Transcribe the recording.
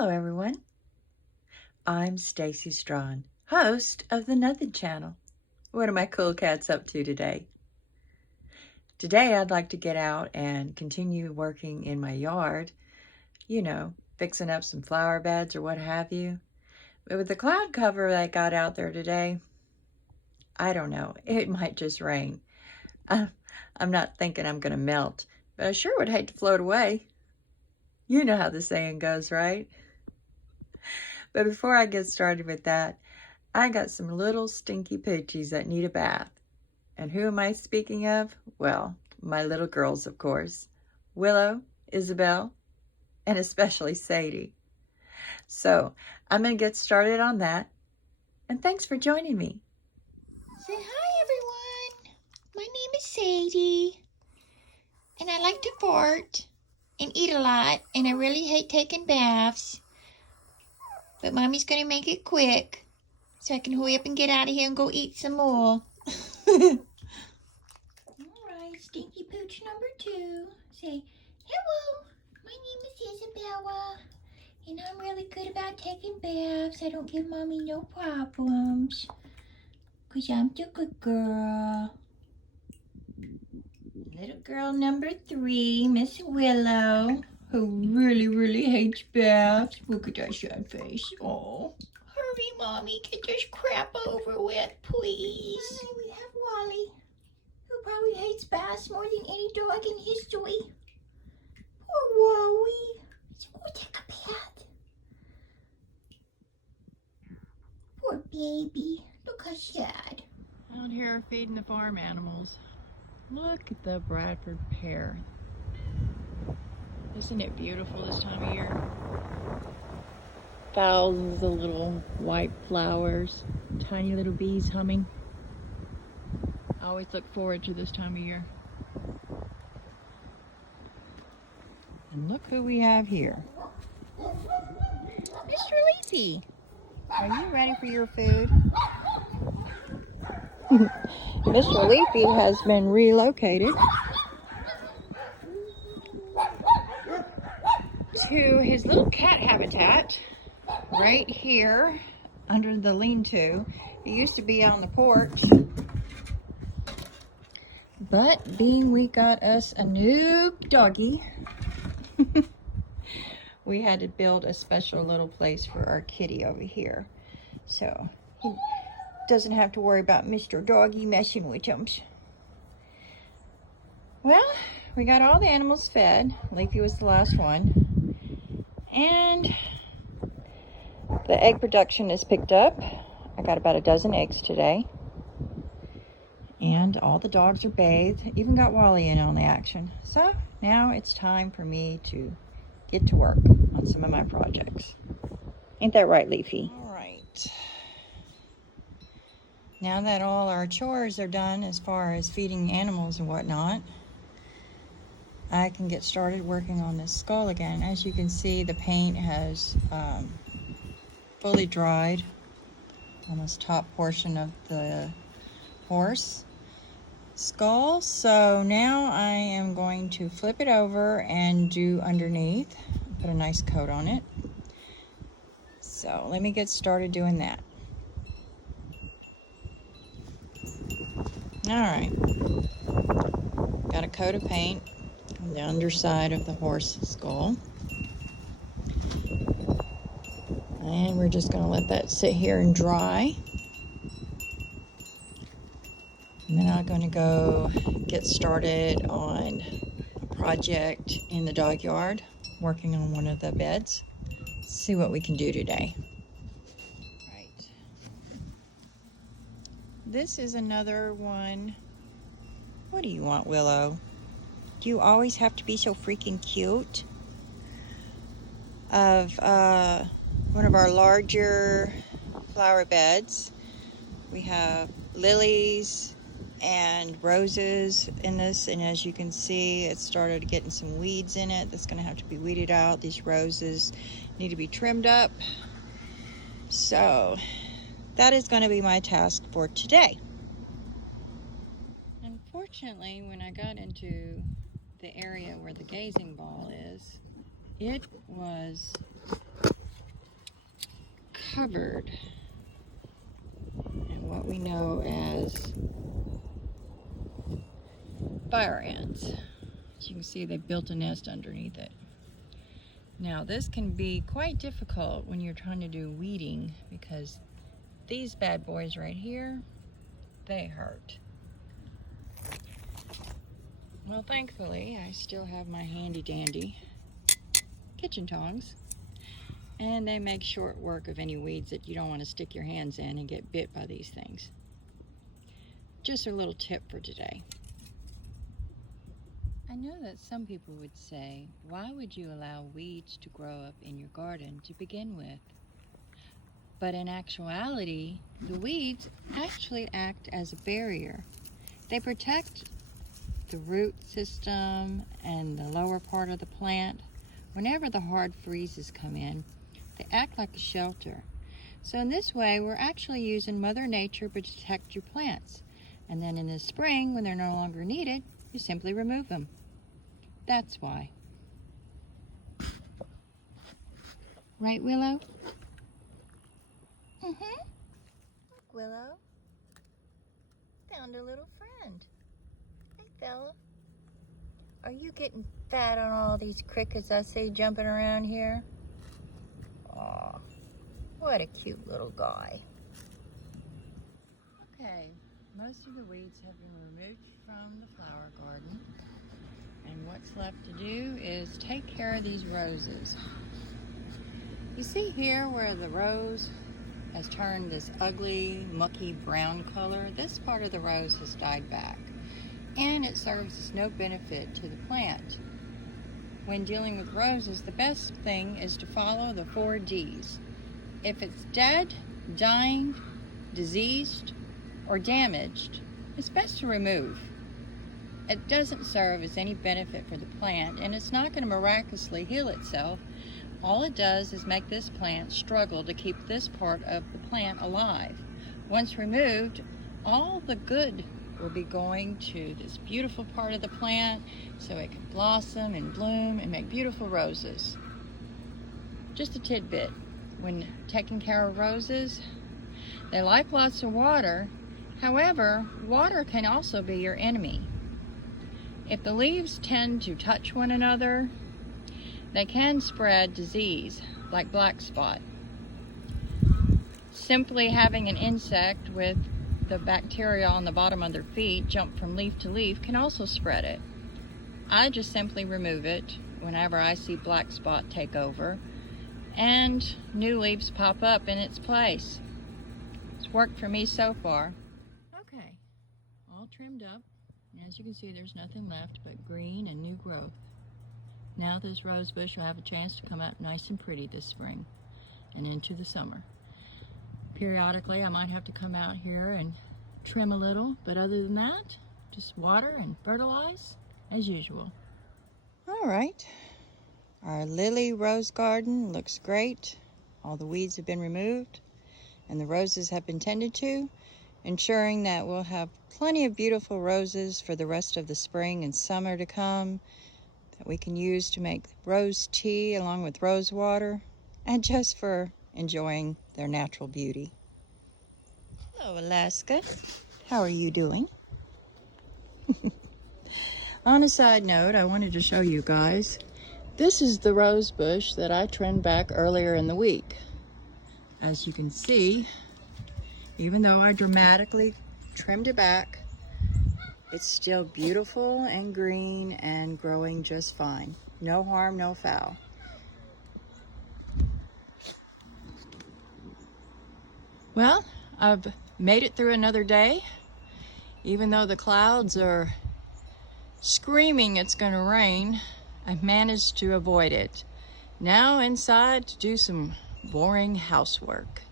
Hello everyone, I'm Stacy Strawn, host of the Nothing Channel. What are my cool cats up to today? Today I'd like to get out and continue working in my yard, fixing up some flower beds or what have you. But with the cloud cover I got out there today, I don't know, it might just rain. I'm not thinking I'm going to melt, but I sure would hate to float away. You know how the saying goes, right? But before I get started with that, I got some little stinky poochies that need a bath. And who am I speaking of? Well, my little girls, of course. Willow, Isabel, and especially Sadie. So I'm going to get started on that. And thanks for joining me. Say hi, everyone. My name is Sadie. And I like to fart and eat a lot. And I really hate taking baths. But Mommy's going to make it quick so I can hurry up and get out of here and go eat some more. Alright, Stinky Pooch number 2. Say, hello, my name is Isabella. And I'm really good about taking baths. I don't give Mommy no problems. Because I'm the good girl. Little girl number 3, Miss Willow, who really hates baths. Look at that sad face. Oh, hurry, Mommy, get this crap over with, please. And then we have Wally, who probably hates baths more than any dog in history. Poor Wally. Let's go take a bath. Poor baby. Look how sad. Out here feeding the farm animals. Look at the Bradford pear. Isn't it beautiful this time of year? Thousands of little white flowers, tiny little bees humming. I always look forward to this time of year. And look who we have here. Mr. Leafy, are you ready for your food? Mr. Leafy has been relocated to his little cat habitat right here under the lean-to. It used to be on the porch, but being we got us a new doggy, we had to build a special little place for our kitty over here, so he doesn't have to worry about Mr. Doggy messing with him. Well, we got all the animals fed. Leafy was the last one. And the egg production is picked up. I got about a dozen eggs today. And all the dogs are bathed. Even got Wally in on the action. So now it's time for me to get to work on some of my projects. Ain't that right, Leafy? All right. Now that all our chores are done as far as feeding animals and whatnot, I can get started working on this skull again. As you can see, the paint has fully dried on this top portion of the horse skull. So now I am going to flip it over and do underneath, put a nice coat on it. So let me get started doing that. All right, got a coat of paint on the underside of the horse skull. And we're just going to let that sit here and dry. And then I'm going to go get started on a project in the dog yard, working on one of the beds. See what we can do today. Right. This is another one. What do you want, Willow? Do you always have to be so freaking cute? Of one of our larger flower beds. We have lilies and roses in this, and as you can see, it started getting some weeds in it. That's going to have to be weeded out. These roses need to be trimmed up. So that is going to be my task for today. Unfortunately, when I got into the area where the gazing ball is, it was covered in what we know as fire ants. As you can see, they built a nest underneath it. Now, this can be quite difficult when you're trying to do weeding because these bad boys right here, they hurt. Well, thankfully, I still have my handy dandy kitchen tongs, and they make short work of any weeds that you don't want to stick your hands in and get bit by these things. Just a little tip for today. I know that some people would say, why would you allow weeds to grow up in your garden to begin with? But in actuality, the weeds actually act as a barrier. They protect the root system and the lower part of the plant. Whenever the hard freezes come in, they act like a shelter. So in this way, we're actually using Mother Nature to protect your plants. And then in the spring, when they're no longer needed, you simply remove them. That's why. Right, Willow? Look, Willow. Found a little friend. Hey, fella. Are you getting fat on all these crickets I see jumping around here? Aw, what a cute little guy. Okay, most of the weeds have been removed from the flower garden. And what's left to do is take care of these roses. You see here where the rose has turned this ugly, mucky brown color? This part of the rose has died back, and it serves as no benefit to the plant. When dealing with roses, the best thing is to follow the 4 Ds. If it's dead, dying, diseased, or damaged, it's best to remove. It doesn't serve as any benefit for the plant, and it's not going to miraculously heal itself. All it does is make this plant struggle to keep this part of the plant alive. Once removed, all the good will be going to this beautiful part of the plant so it can blossom and bloom and make beautiful roses. Just a tidbit, when taking care of roses, they like lots of water. However, water can also be your enemy. If the leaves tend to touch one another, they can spread disease like black spot. Simply having an insect with the bacteria on the bottom of their feet jump from leaf to leaf can also spread it. I just simply remove it whenever I see black spot take over, and new leaves pop up in its place. It's worked for me so far. Okay, all trimmed up. As you can see, there's nothing left but green and new growth. Now this rose bush will have a chance to come out nice and pretty this spring and into the summer. Periodically, I might have to come out here and trim a little, but other than that, just water and fertilize as usual. All right, our lily rose garden looks great. All the weeds have been removed and the roses have been tended to, ensuring that we'll have plenty of beautiful roses for the rest of the spring and summer to come that we can use to make rose tea along with rose water and just for enjoying their natural beauty. Hello, Alaska. How are you doing? On a side note, I wanted to show you guys, this is the rose bush that I trimmed back earlier in the week. As you can see, even though I dramatically trimmed it back, it's still beautiful and green and growing just fine. No harm, no foul. Well, I've made it through another day. Even though the clouds are screaming it's going to rain, I've managed to avoid it. Now inside to do some boring housework.